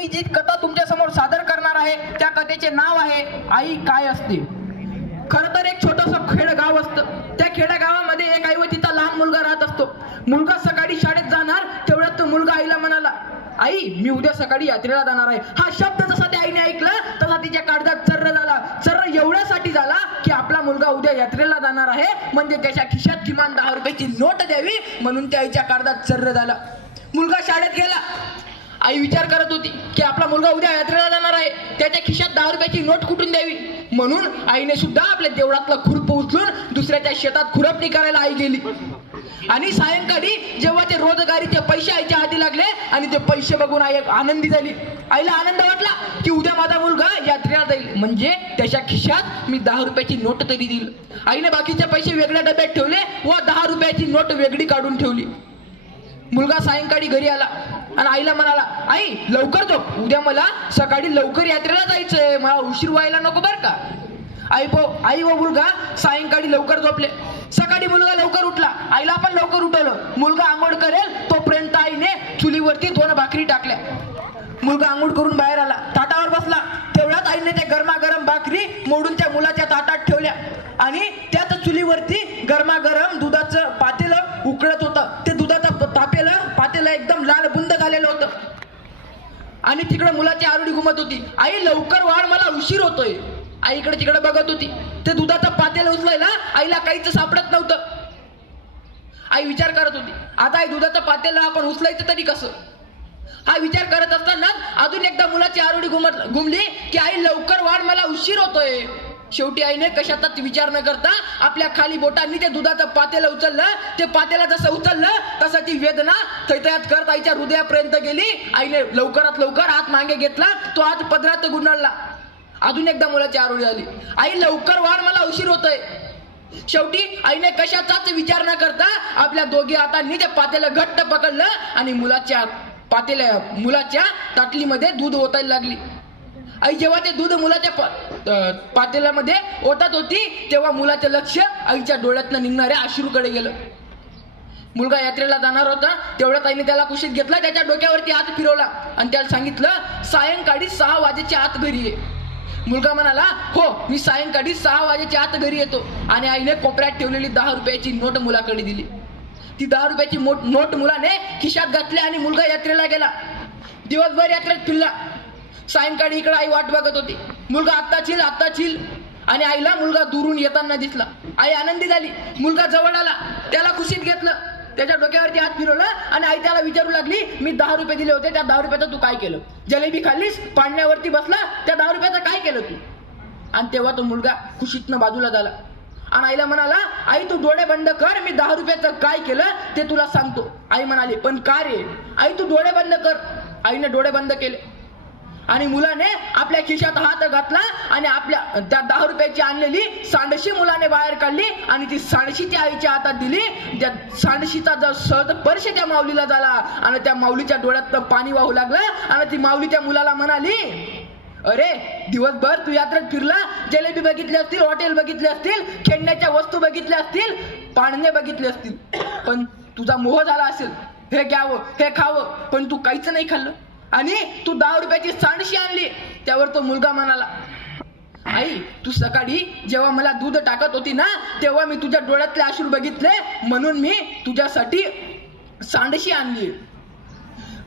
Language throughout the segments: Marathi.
मी जी कथा तुमच्या समोर सादर करणार आहे त्या कथेचे नाव आहे आई काय असते. खरं तर एक छोटंसं खेडगाव असतं. त्या खेड्यागावामध्ये एक आई व तिचा लहान मुलगा राहत असतो. मुलगा सकाळी शाळेत जाणार तेवढ्यात तो मुलगा आईला म्हणाला, आई मी उद्या सकाळी यात्रेला जाणार आहे. हा शब्द जसा त्या आईने ऐकला तसा तिच्या काळजात चर्र झाला. चर्र एवढ्यासाठी झाला की आपला मुलगा उद्या यात्रेला जाणार आहे म्हणजे त्याच्या खिशात किमान 10 रुपयाची नोट द्यावी म्हणून त्या आईच्या काळजात चर्र झाला. मुलगा शाळेत गेला. आई विचार करत होती की आपला मुलगा उद्या यात्रेला जाणार आहे, त्याच्या खिशात 10 रुपयाची नोट कुठून द्यावी. म्हणून आईने सुद्धा आपल्या देवळातलं खुरप उचलून दुसऱ्याच्या शेतात खुरपणी करायला आई गेली. आणि सायंकाळी जेव्हा ते रोजगारीचे पैसे आईच्या हाती लागले आणि ते पैसे बघून आई आनंदी झाली. आईला आनंद वाटला की उद्या माझा मुलगा यात्रेला जाईल म्हणजे त्याच्या खिशात मी 10 रुपयाची नोट तरी देईल. आईने बाकीचे पैसे वेगळ्या डब्यात ठेवले व 10 रुपयाची नोट वेगळी काढून ठेवली. मुलगा सायंकाळी घरी आला आणि आईला म्हणाला, आई लवकर झोप, उद्या मला सकाळी लवकर यात्रेला जायचंय, मला उशीर व्हायला नको बर का. आई व मुलगा सायंकाळी लवकर झोपले. सकाळी मुलगा लवकर उठला. आईला पण लवकर उठवलं. मुलगा आंघोळ करेल तोपर्यंत आईने चुलीवरती 2 भाकरी टाकल्या. मुलगा आंघोळ करून बाहेर आला, ताटावर बसला. तेवढ्यात आईने त्या गरमागरम भाकरी मोडून त्या मुलाच्या ताटात ठेवल्या आणि त्याच चुलीवरती गरमागरम दुधाचं पातेलं उकळत होतं. ते दुधाचं पातेलं एकदम लाल बुंद झालेलं होतं आणि तिकडे मुलाची आरुडी घुमत होती. आई लवकर वाढ, मला उशीर होतोय. आई इकडे तिकडे बघत होती. ते दुधाचं पातेलं उचलायला आईला काहीच सापडत नव्हतं. आई विचार करत होती, आता आई दुधाचं पातेलं आपण उचलायचं तरी कसं. हा विचार करत असताना अजून एकदा मुलाची आरुडी घुमली की आई लवकर वाढ, मला उशीर होतोय. शेवटी आईने कशाचाच विचार न करता आपल्या खाली बोटांनी ते दुधाचं पातेलं उचललं. ते पातेलं जसं उचललं तसं ती वेदना थैथयात करत आईच्या हृदयापर्यंत गेली. आईने लवकरात लवकर हात मागे घेतला, तो हात पदरात गुंडाळला. अजून एकदा मुलाची आरुडी आली, आई लवकर वाढ, मला उशीर होतोय. शेवटी आईने कशाचाच विचार न करता आपल्या दोघी हातांनी ते पातेलं घट्ट पकडलं आणि मुलाच्या ताटलीमध्ये दूध ओतायला लागली. आई जेव्हा ते दूध मुलाच्या पातेल्यामध्ये ओतत होती तेव्हा मुलाचं लक्ष आईच्या डोळ्यातनं निघणाऱ्या अश्रूकडे गेलं. मुलगा यात्रेला जाणार होता तेवढ्यात आईने त्याला कुशीत घेतला, त्याच्या डोक्यावरती हात फिरवला आणि त्याला सांगितलं, सायंकाळी 6 वाजेच्या आत घरी ये. मुलगा म्हणाला, हो मी सायंकाळी 6 वाजेच्या आत घरी येतो. आणि आईने कोपऱ्यात ठेवलेली 10 रुपयाची नोट मुलाकडे दिली. ती 10 रुपयाची नोट मुलाने खिशात घातली आणि मुलगा यात्रेला गेला. दिवसभर यात्रेत फिरला. सायंकाळी इकडे आई वाट बघत होती. मुलगा आत्ता चिल आणि आईला मुलगा दुरून येताना दिसला. आई आनंदी झाली. मुलगा जवळ आला, त्याला खुशीत घेतलं, त्याच्या डोक्यावरती हात फिरवला आणि आई त्याला विचारू लागली, मी 10 रुपये दिले होते, त्या 10 रुपयाचं तू काय केलं. जलेबी खाल्लीस, पाळण्यावरती बसला, त्या 10 रुपयाचं काय केलं तू. आणि तेव्हा तो मुलगा खुशीतनं बाजूला झाला आणि आईला म्हणाला, आई तू डोळे बंद कर, मी 10 रुपयाचं काय केलं ते तुला सांगतो. आई म्हणाली, पण का रे. आई तू डोळे बंद कर. आईने डोळे बंद केले आणि मुलाने आपल्या खिशात हात घातला आणि आपल्या त्या 10 रुपयाची आणलेली सांडशी मुलाने बाहेर काढली आणि ती सांडशी त्या आईच्या हातात दिली. त्या सांडशीचा जो स्पर्श त्या माऊलीला झाला आणि त्या माऊलीच्या डोळ्यात पाणी वाहू लागलं आणि ती माऊली त्या मुलाला म्हणाली, अरे दिवसभर तू यात्रेत फिरला, जलेबी बघितली असतील, हॉटेल बघितले असतील, खेळण्याच्या वस्तू बघितल्या असतील, पाळणे बघितले असतील, पण तुझा मोह झाला असेल हे घ्यावं हे खावं, पण तू काहीच नाही खाल्लं आणि तू 10 रुपयाची सांडशी आणली. त्यावर तो मुलगा म्हणाला, आई तू सकाळी जेव्हा मला दूध टाकत होती ना तेव्हा मी तुझ्या डोळ्यातले अश्रू बघितले म्हणून मी तुझ्यासाठी सांडशी आणली.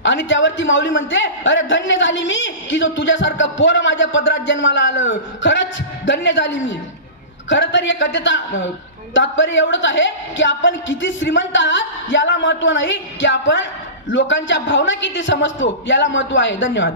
आणि त्यावरती माऊली म्हणते, अरे धन्य झाली मी की जो तुझ्यासारखं पोर माझ्या पदरात जन्माला आलं. खरंच धन्य झाली मी. खरं तर या कथेचा तात्पर्य एवढंच आहे की आपण किती श्रीमंत आहात याला महत्व नाही, की आपण लोकांच्या भावना किती समजतो याला महत्व आहे. धन्यवाद.